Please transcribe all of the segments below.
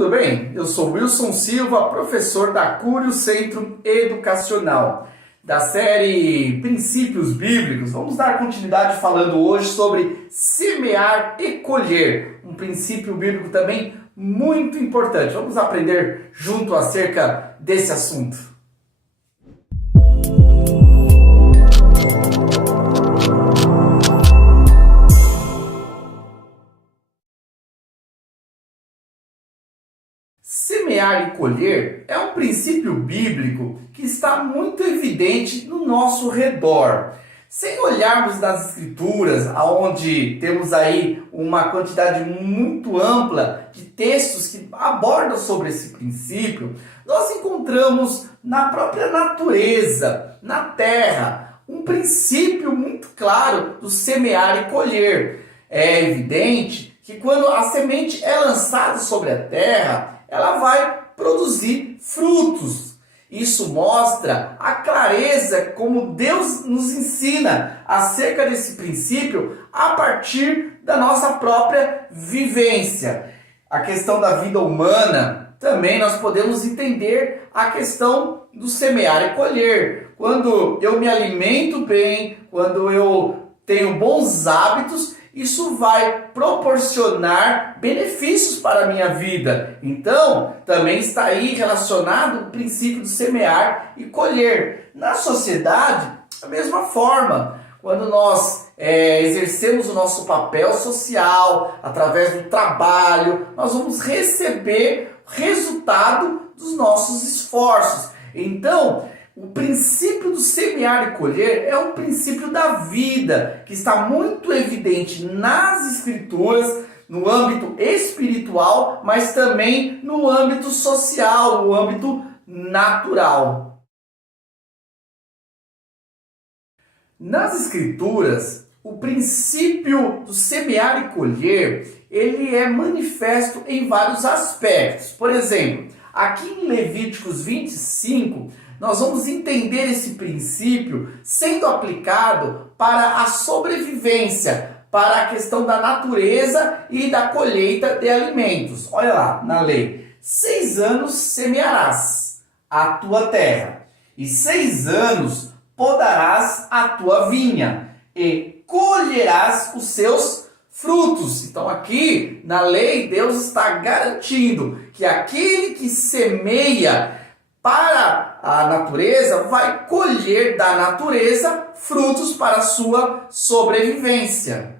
tudo bem? Eu sou Wilson Silva, professor da Cúrio Centro Educacional. Da série Princípios Bíblicos, vamos dar continuidade falando hoje sobre semear e colher. Um princípio bíblico também muito importante. Vamos aprender junto acerca desse assunto. Semear e colher é um princípio bíblico que está muito evidente no nosso redor. Sem olharmos nas Escrituras, onde temos aí uma quantidade muito ampla de textos que abordam sobre esse princípio, nós encontramos na própria natureza, na terra, um princípio muito claro do semear e colher. É evidente que quando a semente é lançada sobre a terra, ela vai produzir frutos. Isso mostra a clareza como Deus nos ensina acerca desse princípio a partir da nossa própria vivência. A questão da vida humana, também nós podemos entender a questão do semear e colher. Quando eu me alimento bem, quando eu tenho bons hábitos, isso vai proporcionar benefícios para a minha vida. Então, também está aí relacionado o princípio de semear e colher. Na sociedade, da mesma forma, quando nós exercemos o nosso papel social, através do trabalho, nós vamos receber resultado dos nossos esforços. Então, o princípio do semear e colher é um princípio da vida, que está muito evidente nas Escrituras, no âmbito espiritual, mas também no âmbito social, no âmbito natural. Nas Escrituras, o princípio do semear e colher, ele é manifesto em vários aspectos. Por exemplo, aqui em Levíticos 25, nós vamos entender esse princípio sendo aplicado para a sobrevivência, para a questão da natureza e da colheita de alimentos. Olha lá, na lei. 6 anos semearás a tua terra, e 6 anos podarás a tua vinha, e colherás os seus frutos. Então aqui, na lei, Deus está garantindo que aquele que semeia para a natureza vai colher da natureza frutos para a sua sobrevivência.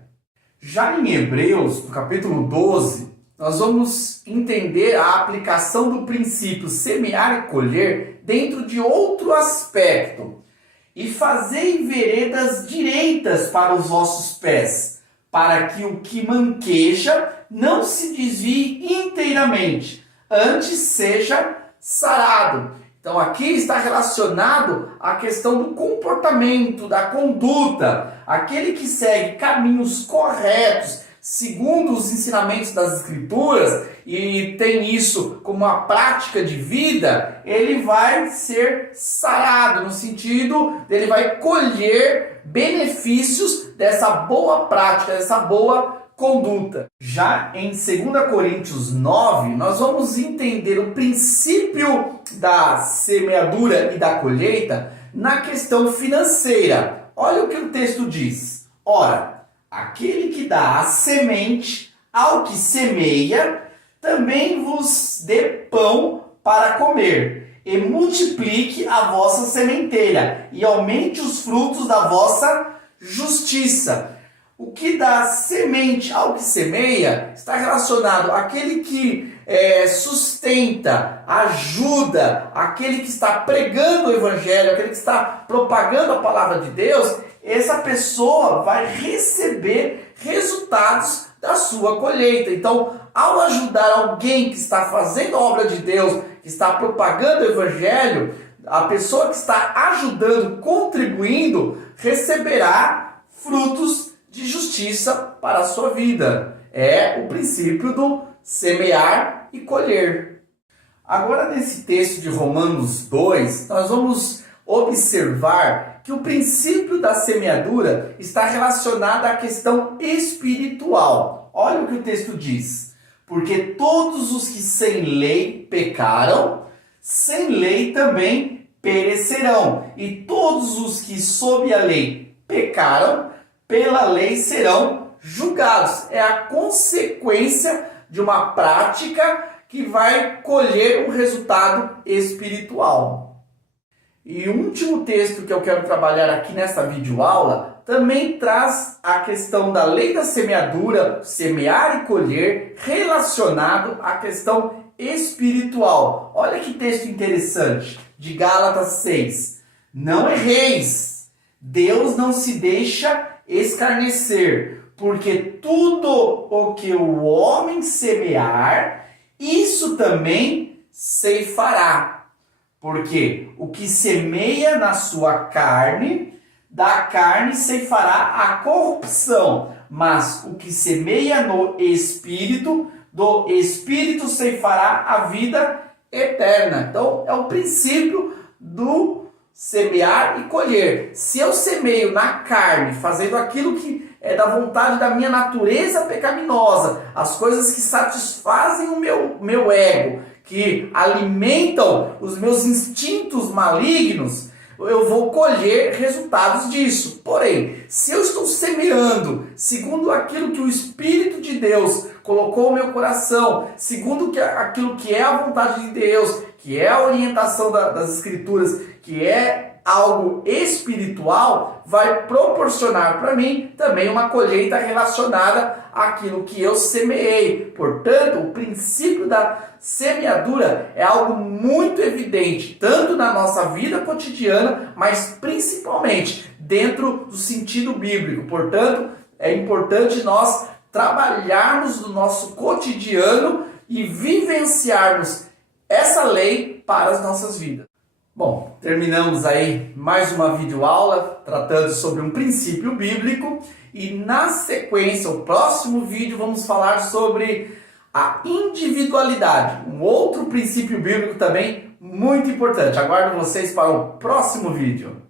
Já em Hebreus, no capítulo 12, nós vamos entender a aplicação do princípio semear e colher dentro de outro aspecto. E fazei veredas direitas para os vossos pés, para que o que manqueja não se desvie inteiramente, antes seja sarado. Então aqui está relacionado à questão do comportamento, da conduta. Aquele que segue caminhos corretos, segundo os ensinamentos das Escrituras, e tem isso como uma prática de vida, ele vai ser sarado, no sentido dele vai colher benefícios dessa boa prática, dessa boa conduta. Já em 2 Coríntios 9, nós vamos entender o princípio da semeadura e da colheita na questão financeira. Olha o que o texto diz. Ora, aquele que dá a semente ao que semeia, também vos dê pão para comer, e multiplique a vossa sementeira, e aumente os frutos da vossa justiça. O que dá semente ao que semeia está relacionado àquele que sustenta, ajuda, aquele que está pregando o evangelho, aquele que está propagando a palavra de Deus. Essa pessoa vai receber resultados da sua colheita. Então, ao ajudar alguém que está fazendo a obra de Deus, que está propagando o evangelho, a pessoa que está ajudando, contribuindo, receberá frutos de justiça para a sua vida. É o princípio do semear e colher. Agora, nesse texto de Romanos 2, nós vamos observar que o princípio da semeadura está relacionado à questão espiritual. Olha o que o texto diz. Porque todos os que sem lei pecaram, sem lei também perecerão. E todos os que sob a lei pecaram, pela lei serão julgados. É a consequência de uma prática que vai colher um resultado espiritual. E o último texto que eu quero trabalhar aqui nessa videoaula também traz a questão da lei da semeadura, semear e colher, relacionado à questão espiritual. Olha que texto interessante, de Gálatas 6. Não erreis, Deus não se deixa escarnecer, porque tudo o que o homem semear, isso também ceifará. Porque o que semeia na sua carne, da carne ceifará a corrupção, mas o que semeia no Espírito, do Espírito ceifará a vida eterna. Então, é o princípio do semear e colher. Se eu semeio na carne, fazendo aquilo que é da vontade da minha natureza pecaminosa, as coisas que satisfazem o meu ego, que alimentam os meus instintos malignos, eu vou colher resultados disso. Porém, se eu estou semeando segundo aquilo que o Espírito de Deus colocou no meu coração, segundo aquilo que é a vontade de Deus, que é a orientação das Escrituras, que é algo espiritual, vai proporcionar para mim também uma colheita relacionada àquilo que eu semeei. Portanto, o princípio da semeadura é algo muito evidente, tanto na nossa vida cotidiana, mas principalmente dentro do sentido bíblico. Portanto, é importante nós trabalharmos no nosso cotidiano e vivenciarmos essa lei para as nossas vidas. Bom, terminamos aí mais uma videoaula tratando sobre um princípio bíblico e na sequência, o próximo vídeo, vamos falar sobre a individualidade, um outro princípio bíblico também muito importante. Aguardo vocês para o próximo vídeo.